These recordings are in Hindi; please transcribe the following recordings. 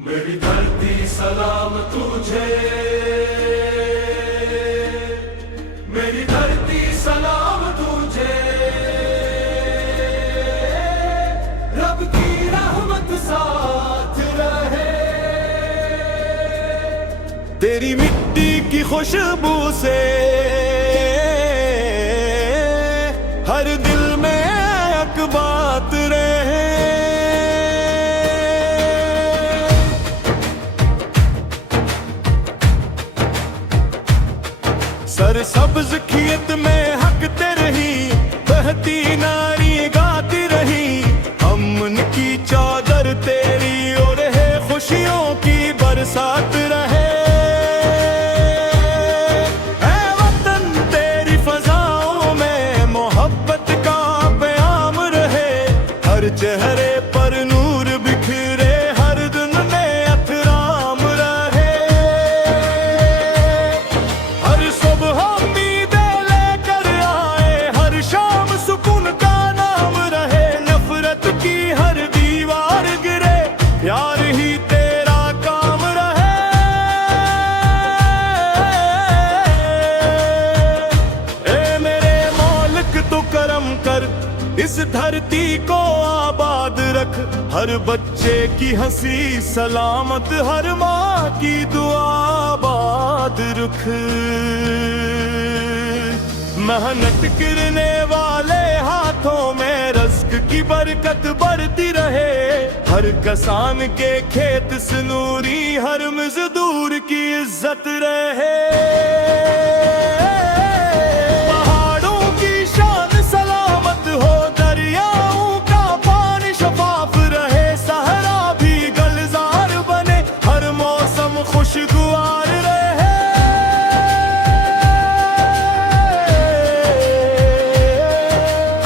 मेरी धरती सलाम तुझे, मेरी धरती सलाम तुझे, रब की रहमत साथ रहे। तेरी मिट्टी की खुशबू से हर दिल में एक बात रहे। सरसब्ज खेत में हकते रही, बहती नारी गाती रही, अमन की चादर तेरी और है खुशियों की बरसात रहे। ऐ वतन तेरी फजाओं में मोहब्बत का प्याम रहे, हर चेहरे पर नूर बिखरे, हर दिन में एहतराम रहे। हर सुबह उम्मीदें लेकर आए, हर शाम सुकून का नाम रहे, नफरत की हर दीवार गिरे, प्यार ही तेरा काम रहे। ए मेरे मौलिक तो करम कर, इस धरती को आबाद रख, हर बच्चे की हंसी सलामत, हर माँ की दुआ आबाद रख। मेहनत करने वाले हाथों में रज़्क़ की बरकत बढ़ती रहे, हर किसान के खेत से नूरी, हर मजदूर की इज्जत रहे। पहाड़ों की शान सलामत हो, दरियाओं का पानी शफाफ रहे, सहरा भी गलजार बने, हर मौसम खुशगवार रहे।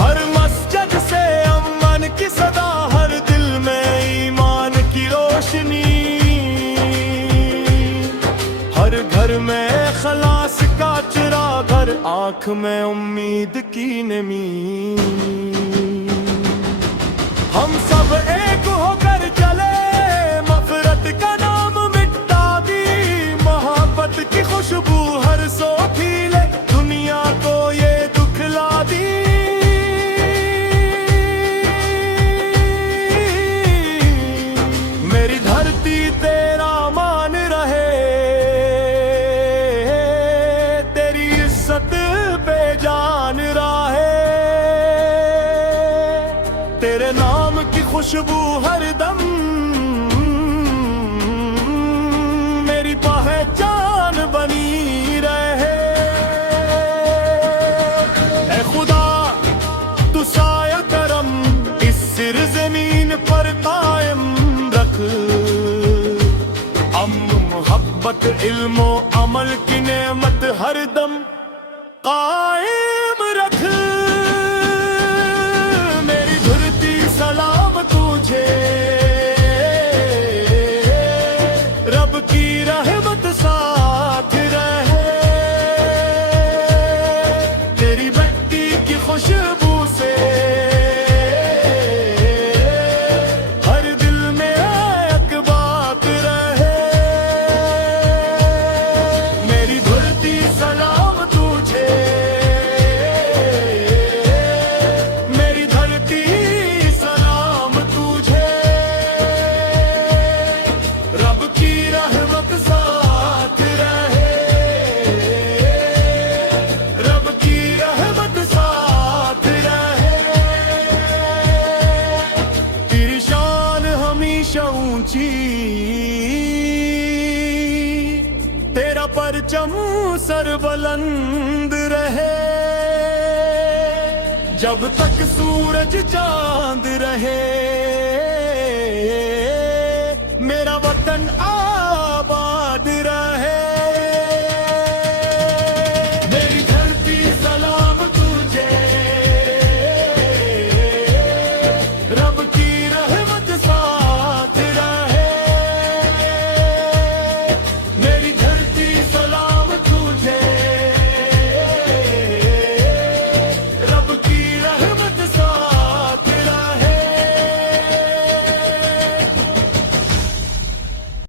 हर मस्जिद से अमन की सदा, हर दिल में ईमान की रोशनी, हर घर में खलास का चिराग, हर आँख में उम्मीद की नमी। हम सब एक होकर चले, मफरत का नाम मिटा दी, मोहब्बत की खुशबू हर सो खिले, दुनिया को ये दुखला दी। मेरी धरती तेरा मान रहे, तेरी इज्जत बेजान रहे, तेरे नाम की खुशबू हर दम मेरी पहचान बनी रहे। ऐ खुदा तू साया करम, इस सिर जमीन पर कायम रख, अम्न मोहब्बत इल्मो अमल की नेमत हर दम कायम रख। मेरी धरती सलाम तुझे, रब की रहमत साथ रहे, तेरी मिट्टी की खुशबू से हर दिल में एक बात रहे। मेरी धरती सलाम तुझे, मेरी धरती सलाम तुझे, रब की रहमत साथ रहे, रब की रहमत साथ रहे। तेरी शान हमेशा ऊंची, तेरा परचम सर बुलंद रहे, जब तक सूरज चांद रहे, मेरा वतन